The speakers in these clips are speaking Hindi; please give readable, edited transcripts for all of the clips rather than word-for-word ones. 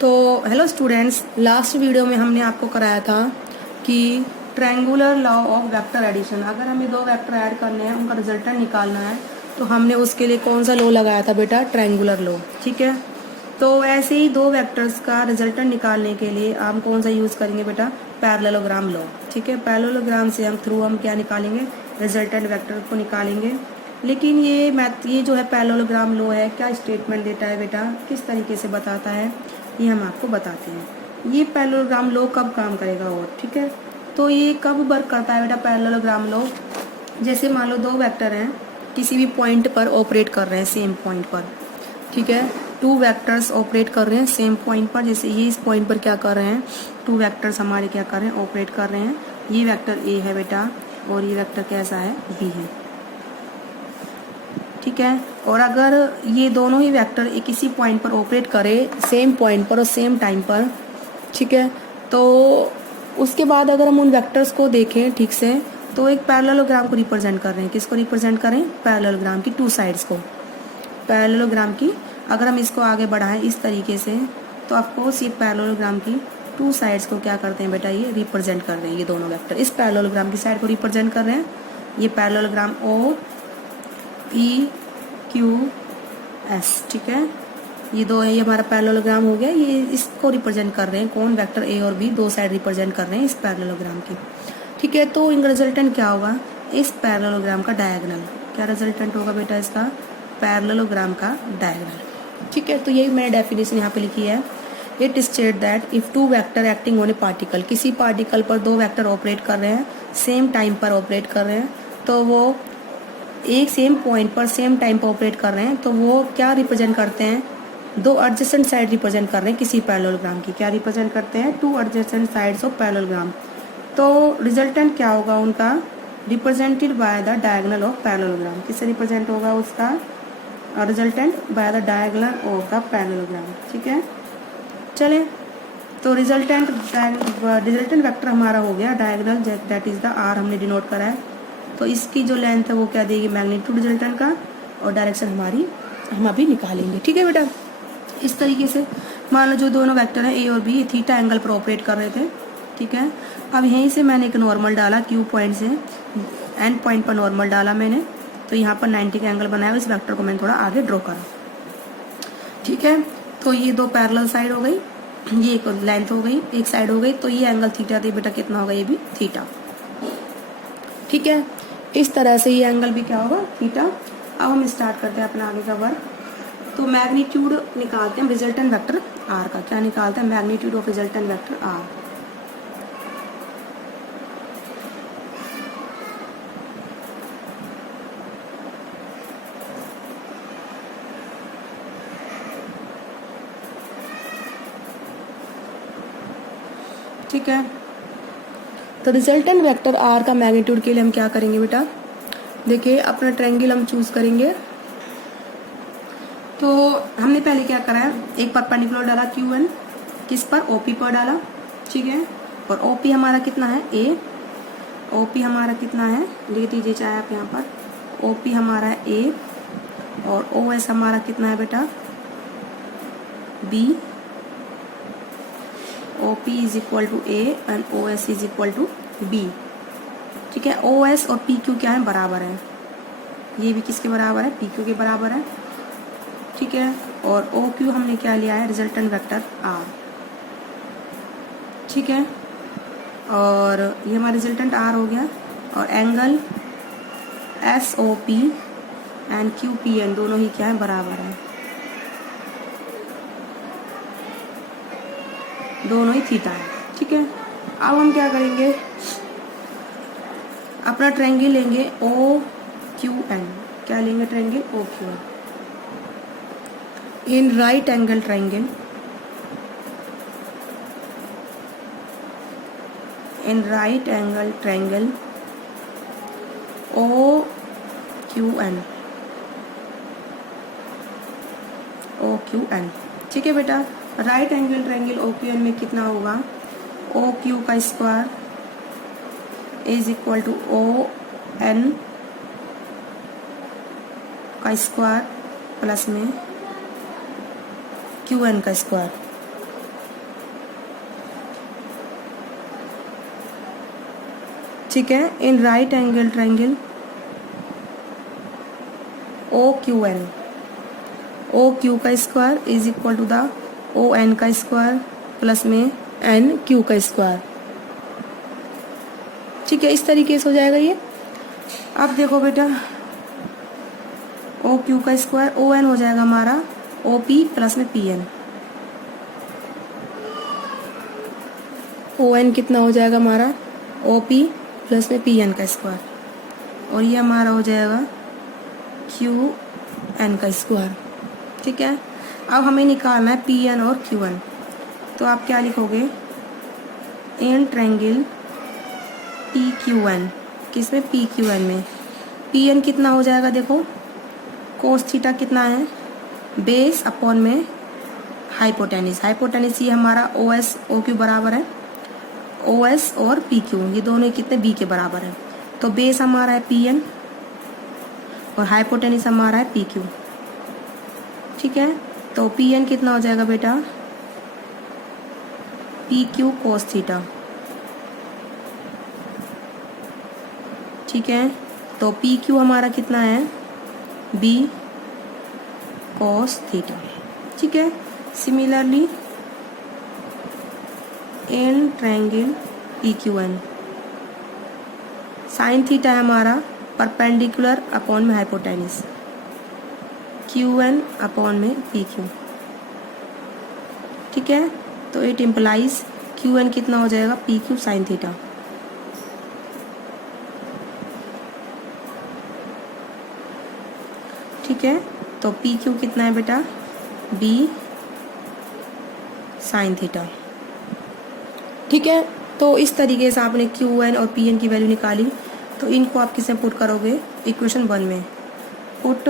तो हेलो स्टूडेंट्स, लास्ट वीडियो में हमने आपको कराया था कि triangular law of vector addition, अगर हमें दो वेक्टर ऐड करने हैं, उनका रिजल्टेंट निकालना है तो हमने उसके लिए कौन सा लॉ लगाया था बेटा? Triangular law. ठीक है, तो ऐसे ही दो वेक्टर्स का रिजल्टेंट निकालने के लिए हम कौन सा यूज़ करेंगे बेटा? Parallelogram law. ठीक है, पैरेललोग्राम से हम क्या निकालेंगे? रिजल्टेंट वेक्टर को निकालेंगे। लेकिन ये जो है पैरेललोग्राम लॉ है, क्या स्टेटमेंट देता है बेटा, किस तरीके से बताता है, ये हम आपको बताते हैं। ये पैरेललोग्राम लॉ कब काम करेगा और ठीक है, तो ये कब वर्क करता है बेटा पैरेललोग्राम लॉ? जैसे मान लो दो वेक्टर हैं, किसी भी पॉइंट पर ऑपरेट कर रहे हैं, सेम पॉइंट पर। ठीक है, टू वेक्टर्स ऑपरेट कर रहे हैं सेम पॉइंट पर। जैसे ये इस पॉइंट पर क्या कर रहे हैं, टू वेक्टर्स हमारे क्या कर रहे हैं, ऑपरेट कर रहे हैं। ये वेक्टर ए है बेटा और ये वेक्टर कैसा है, बी है। ठीक है, और अगर ये दोनों ही वेक्टर किसी पॉइंट पर ऑपरेट करे, सेम पॉइंट पर और सेम टाइम पर, ठीक है, तो उसके बाद अगर हम उन वेक्टर्स को देखें ठीक से, तो एक पैरेललोग्राम को रिप्रेजेंट कर रहे हैं। किसको रिप्रेजेंट करें? पैरेललोग्राम की टू साइड्स को। पैरेललोग्राम की अगर हम इसको आगे बढ़ाएं इस तरीके से, तो आपको ये पैरेललोग्राम की टू साइड्स को क्या करते हैं बेटा, ये रिप्रेजेंट कर रहे हैं। ये दोनों वेक्टर इस पैरेललोग्राम की साइड को रिप्रेजेंट कर रहे हैं। ये parallelogram O P Q S, ठीक है, ये दो है, ये हमारा पैरेललोग्राम हो गया। ये इसको रिप्रेजेंट कर रहे हैं कौन? वेक्टर ए और बी, दो साइड रिप्रेजेंट कर रहे हैं इस पैरेललोग्राम की। ठीक है, तो इनका रिजल्टेंट क्या होगा? इस पैरेललोग्राम का डायगोनल। क्या रिजल्टेंट होगा बेटा इसका? पैरेललोग्राम का डायगोनल। ठीक है, तो यही मैंने डेफिनेशन यहाँ पे लिखी है। It state that if two vector acting on A particle, किसी पार्टिकल पर दो वेक्टर ऑपरेट कर रहे हैं, सेम टाइम पर ऑपरेट कर रहे हैं, तो वो एक सेम पॉइंट पर सेम टाइम पर ऑपरेट कर रहे हैं, तो वो क्या रिप्रेजेंट करते हैं? दो एडजेसेंट साइड रिप्रेजेंट कर रहे हैं किसी पैरेललोग्राम की। क्या रिप्रेजेंट करते हैं? Two adjacent sides of parallelogram. तो रिजल्टेंट क्या होगा उनका? Represented by the diagonal of parallelogram. किससे रिप्रेजेंट होगा उसका resultant? By the diagonal of the parallelogram. ठीक है, चलें, तो रिजल्टेंट वेक्टर हमारा हो गया diagonal, that is the R हमने डिनोट करा है। तो इसकी जो लेंथ है वो क्या देगी? मैग्नीट्यूड रिजल्टेंट का, और डायरेक्शन हमारी हम अभी निकालेंगे। ठीक है बेटा, इस तरीके से मान लो जो दोनों वेक्टर हैं ए और बी, थीटा एंगल पर ऑपरेट कर रहे थे। ठीक है, अब यहीं से मैंने एक नॉर्मल डाला, क्यू पॉइंट से एंड पॉइंट पर नॉर्मल डाला मैंने, तो यहाँ पर 90 का एंगल बनाया। इस वेक्टर को मैंने थोड़ा आगे ड्रॉ करा। ठीक है, तो ये दो पैरेलल साइड हो गई, ये एक लेंथ हो गई, एक साइड हो गई, तो ये एंगल थीटा दे बेटा कितना होगा? ये भी थीटा। ठीक है, इस तरह से ये एंगल भी क्या होगा? थीटा। अब हम स्टार्ट करते हैं अपना आगे का वर्क। तो मैग्नीट्यूड निकालते हैं रिजल्टेंट वेक्टर आर का। क्या निकालते हैं? Magnitude of resultant vector R. ठीक है, तो रिजल्टेंट वेक्टर आर का मैग्नीट्यूड के लिए हम क्या करेंगे बेटा? देखिए, अपना ट्रायंगल हम चूज करेंगे। तो हमने पहले क्या करा है, एक परपेंडिकुलर डाला क्यू एन, किस पर? ओपी पर डाला। ठीक है, और ओपी हमारा कितना है? ए। ओपी हमारा कितना है, लिख दीजिए चाहे आप यहाँ पर। ओपी हमारा है ए, और ओ एस हमारा कितना है बेटा? B. OP is equal to A and OS is equal to B. ठीक है, OS और PQ क्या है? बराबर है। ये भी किसके बराबर है? PQ के बराबर है। ठीक है, और OQ हमने क्या लिया है? Resultant vector R। ठीक है, और ये हमारा रिजल्टेंट R हो गया, और एंगल SOP एंड QPN दोनों ही क्या है? बराबर है, दोनों ही थीटा है। ठीक है, अब हम क्या करेंगे, अपना ट्रायंगल लेंगे OQN। क्या लेंगे? Triangle OQN। इन राइट एंगल ट्रायंगल, इन राइट एंगल ट्रायंगल OQN। ठीक है बेटा, राइट एंगल ट्रायंगल OQN में कितना होगा? OQ का square is equal to ON का स्क्वायर प्लस में QN का स्क्वायर। ठीक है, in right angle triangle O Q N, O Q का square is equal to the O N का स्क्वायर प्लस में एन क्यू का स्क्वायर। ठीक है, इस तरीके से हो जाएगा ये। अब देखो बेटा, ओ क्यू का स्क्वायर ओ एन हो जाएगा हमारा ओ पी प्लस में पी एन। ओ एन कितना हो जाएगा हमारा ओ पी प्लस में पी एन का स्क्वायर, और ये हमारा हो जाएगा क्यू एन का स्क्वायर। ठीक है, अब हमें निकालना है पी एन और क्यू एन। तो आप क्या लिखोगे, in triangle P Q N, किसमें पी क्यू एन में पी एन कितना हो जाएगा, देखो कोस थीटा कितना है, बेस अपॉन में हाइपोटेनिस। हाइपोटेनिस ये हमारा ओ एस ओ क्यू बराबर है, ओ एस और पी क्यू ये दोनों कितने बी के बराबर है। तो बेस हमारा है पी एन और हाइपोटेनिस हमारा है पी क्यू। ठीक है, तो पी एन कितना हो जाएगा बेटा, पी क्यू कोस थीटा। ठीक है, तो पी क्यू हमारा कितना है, बी कोस थीटा। ठीक है, similarly in triangle P Q N, sine theta है हमारा परपेंडिकुलर अपॉन में हाइपोटेनिस, क्यू एन अपॉन में पी क्यू। ठीक है, तो इट इम्प्लाइज क्यू एन कितना हो जाएगा, पी क्यू साइन थीटा। ठीक है, तो पी क्यू कितना है बेटा, बी साइन थीटा। ठीक है, तो इस तरीके से आपने क्यू एन और पी एन की वैल्यू निकाली। तो इनको आप किसमें पुट करोगे, इक्वेशन 1 में put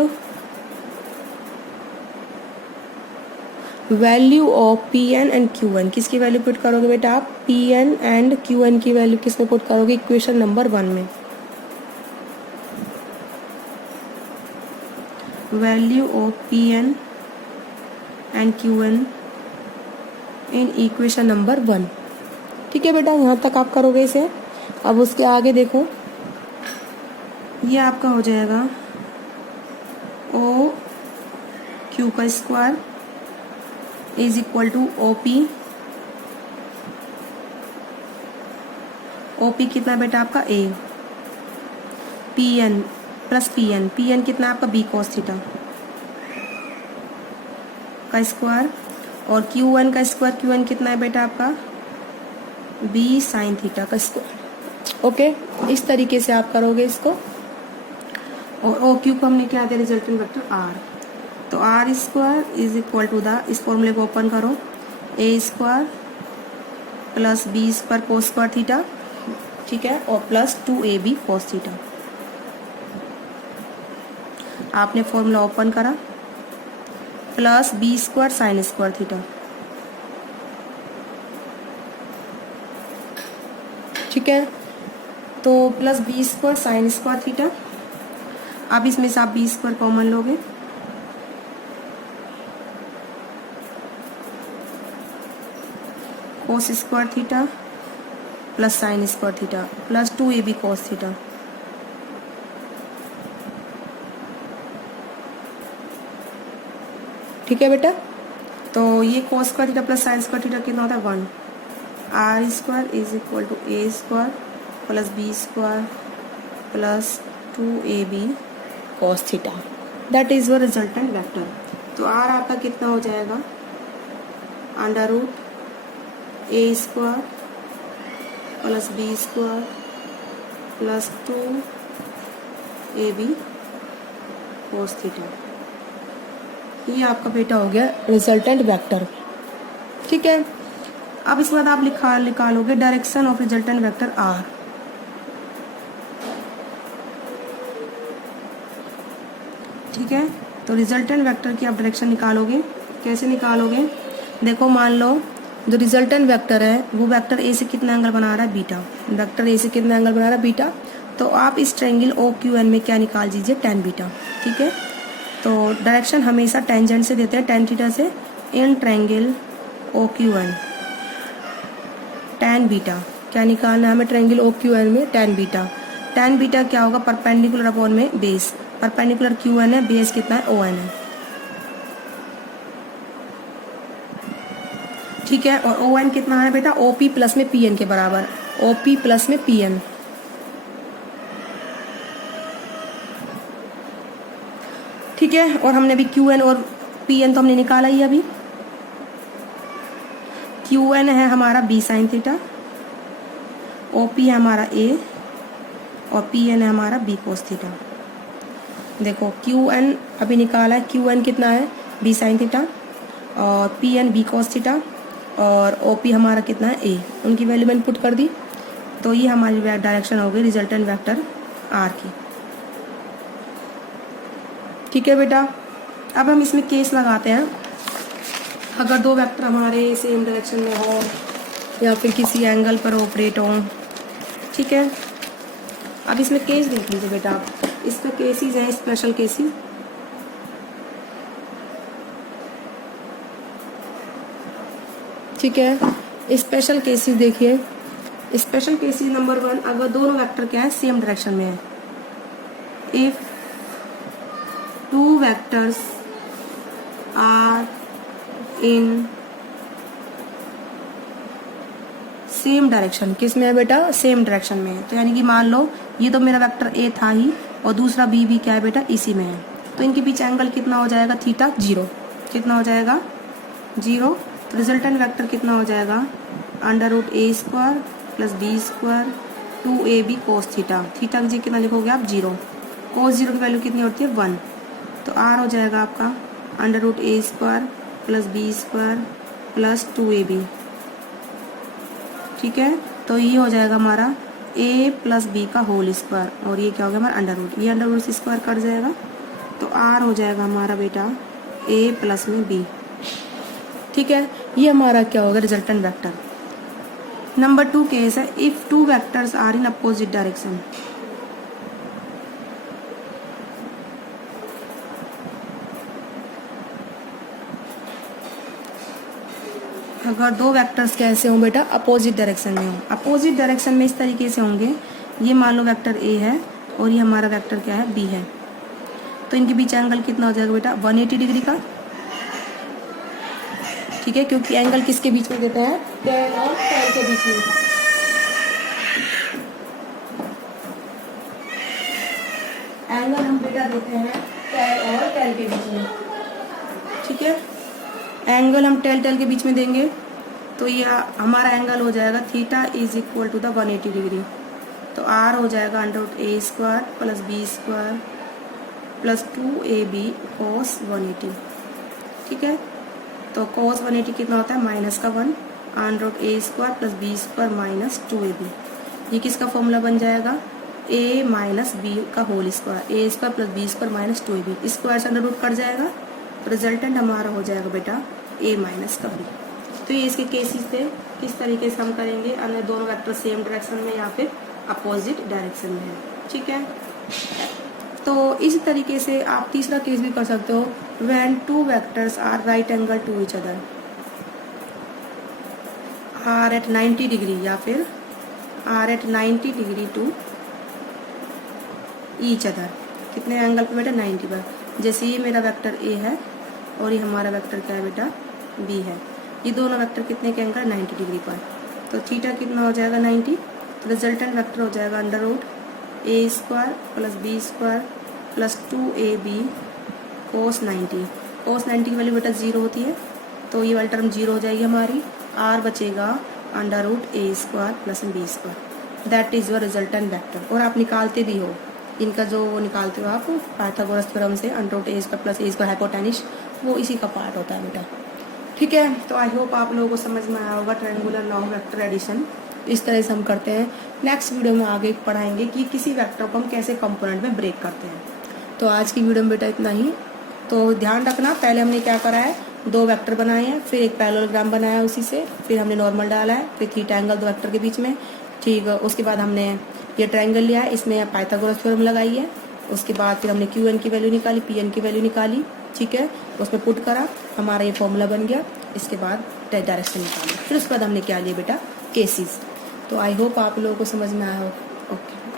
value of P N and Q N. किसकी वैल्यू पुट करोगे बेटा आप, P N and Q N की वैल्यू किसमें पुट करोगे, इक्वेशन नंबर 1 में। Value of P N and Q N in equation number 1। ठीक है बेटा, यहाँ तक आप करोगे इसे। अब उसके आगे देखो, ये आपका हो जाएगा ओ क्यू का square is equal to O P. O P कितना बेटा आपका A, P N plus P N, P N कितना आपका बी कॉस थीटा का स्क्वायर, और क्यू एन का स्क्वायर, क्यू एन कितना है बेटा आपका बी साइन थीटा का स्क्वायर। ओके, इस तरीके से आप करोगे इसको। और ओ क्यू को हमने क्या दिया, रिजल्टेंट वेक्टर आर। तो R square is equal to the, इस फॉर्मूले को ओपन करो, A square plus B square cos square theta. ठीक है, और प्लस 2ab कोस थीटा। आपने फॉर्मूला ओपन करा, plus B square sine square theta. ठीक है, तो plus B square sine square theta. अब इसमें से आप बी स्क्वायर कॉमन लोगे, cos square theta plus sine square theta plus 2ab cos theta. ठीक है बेटा, तो ये cos square theta plus sine square theta कितना होता है 1। R square is equal to A square plus B square plus 2ab cos theta, that is your resultant vector. तो आर आपका कितना हो जाएगा, under root A square plus B square plus 2ab cos theta. ये आपका बेटा हो गया रिजल्टेंट वेक्टर। ठीक है, अब इसके बाद आप निकालोगे direction of resultant vector R. ठीक है, तो रिजल्टेंट वेक्टर की आप डायरेक्शन निकालोगे। कैसे निकालोगे, देखो मान लो जो रिजल्टेंट वेक्टर है वो वेक्टर ए से कितना एंगल बना रहा है, बीटा। वेक्टर ए से कितना एंगल बना रहा है, बीटा। तो आप इस ट्रायंगल ओ क्यू एन में क्या निकाल दीजिए, tan बीटा। ठीक है, तो डायरेक्शन हमेशा टेंजेंट से देते हैं, tan थीटा से। In triangle O Q N tan beta क्या निकालना है हमें ट्रायंगल ओ क्यू एन में, tan बीटा। tan बीटा क्या होगा, परपेंडिकुलर अपॉन में बेस, परपेंडिकुलर क्यू एन है, बेस कितना है ओ एन है, ठीक है। और ओ एन कितना है बेटा, ओ पी प्लस में पी एन के बराबर, ओ पी प्लस में पी एन, ठीक है। और हमने अभी क्यू एन और पी एन तो हमने निकाला ही अभी। क्यू एन है हमारा B sine theta, O P है हमारा ए, और पी एन है हमारा बी कोस थीटा। देखो क्यू एन अभी निकाला है, क्यू एन कितना है बी साइन थीटा, और P N B cos theta, और ओ पी हमारा कितना है ए, उनकी वैल्यू मैंने पुट कर दी। तो ये हमारी डायरेक्शन हो गई रिजल्टेंट वेक्टर आर की, ठीक है बेटा। अब हम इसमें केस लगाते हैं, अगर दो वेक्टर हमारे सेम डायरेक्शन में हो या फिर किसी एंगल पर ऑपरेट हो, ठीक है। अब इसमें केस देख लीजिए बेटा आप, इसमें केसेस हैं स्पेशल केसेस, ठीक है। स्पेशल केसेस देखिए, स्पेशल केसेस नंबर 1, अगर दोनों वेक्टर क्या है सेम डायरेक्शन में है, if two vectors are in same direction, किस में है बेटा, सेम डायरेक्शन में है। तो यानी कि मान लो ये तो मेरा वेक्टर ए था ही, और दूसरा बी भी क्या है बेटा इसी में है, तो इनके बीच एंगल कितना हो जाएगा, थीटा 0, कितना हो जाएगा 0। तो रिजल्टेंट वेक्टर कितना हो जाएगा, under root A square plus B square 2ab cos theta, theta जी कितना लिखोगे आप 0, कोस 0 की वैल्यू कितनी होती है 1, तो आर हो जाएगा आपका under root A square plus B square plus 2ab, ठीक है। तो ये हो जाएगा हमारा a प्लस बी का होल स्क्वायर, और ये क्या हो गया हमारा अंडर रूट, ये अंडर रूट से स्क्वायर कट जाएगा, तो आर हो जाएगा हमारा बेटा a प्लस में b, ठीक है। ये हमारा क्या होगा रिजल्टेंट वेक्टर। नंबर 2 केस है, if two vectors are in opposite direction, अगर दो वेक्टर्स कैसे हों बेटा, अपोजिट डायरेक्शन में हों। अपोजिट डायरेक्शन में इस तरीके से होंगे, ये मान लो वेक्टर ए है और ये हमारा वेक्टर क्या है बी है, तो इनके बीच एंगल कितना हो जाएगा बेटा 180 डिग्री का, ठीक है। क्योंकि एंगल किसके बीच में देते हैं, tan और tan के बीच में, एंगल हम बेटा देते हैं tan और tan के बीच में, ठीक है। एंगल हम tan के बीच में देंगे, तो ये हमारा एंगल हो जाएगा theta is equal to the 180 degree, तो आर हो जाएगा under root A square plus B square plus 2ab cos 180, ठीक है। तो कोस 180 कितना होता है माइनस का 1, under root A square plus B square minus 2ab, ये किसका फॉर्मूला बन जाएगा a माइनस बी का whole square, A square plus B square minus 2ab, square से अंडर रूट कट जाएगा, तो रिजल्टेंट हमारा हो जाएगा बेटा a माइनस का b। तो ये इसके केसेस थे, किस तरीके से हम करेंगे, अन्य दोनों वेक्टर सेम डायरेक्शन में या फिर अपोजिट डायरेक्शन में है, ठीक है। तो इस तरीके से आप तीसरा केस भी कर सकते हो, when two vectors are right angle to each other, are at 90 degree या फिर are at 90 degree to each other, कितने एंगल पे बेटा 90 पर। जैसे ये मेरा वेक्टर ए है और ये हमारा वेक्टर क्या है बेटा बी है, ये दोनों वेक्टर कितने के एंगल 90 डिग्री पर, तो थीटा कितना हो जाएगा 90, तो रिजल्टेंट वेक्टर हो जाएगा under root A square plus B square plus 2ab cos 90, cos 90 की वैल्यू बेटा 0 होती है, तो ये वाली टर्म 0 हो जाएगी हमारी, आर बचेगा under root A square plus B square, that is your resultant vector. और आप निकालते भी हो, इनका जो वो निकालते हो आप पाइथागोरस थ्योरम से, under root A square plus A square hypotenuse, वो इसी का पार्ट होता है बेटा, ठीक है। तो आई होप आप लोगों को समझ में आया होगा ट्रायंगुलर लॉन्ग वेक्टर एडिशन, इस तरह से हम करते हैं। नेक्स्ट वीडियो में आगे पढ़ाएंगे कि किसी वेक्टर को हम कैसे कंपोनेंट में ब्रेक करते हैं। तो आज की वीडियो में बेटा इतना ही। तो ध्यान रखना, पहले हमने क्या करा है, दो वेक्टर बनाए हैं, फिर एक पैरेललोग्राम बनाया उसी से, फिर हमने नॉर्मल डाला है, फिर थीटा एंगल दो वेक्टर के बीच में, ठीक है। उसके बाद हमने ये ट्रायंगल लिया है, इसमें पाइथागोरस थ्योरम लगाई है, उसके बाद फिर हमने क्यू एन की वैल्यू निकाली, पी एन की वैल्यू निकाली, ठीक है, उसमें पुट करा, हमारा ये फॉर्मूला बन गया। इसके बाद डायरेक्शन निकाली, फिर उसके बाद हमने क्या लिया बेटा केसेस। तो आई होप आप लोगों को समझ में आया होगा। ओके।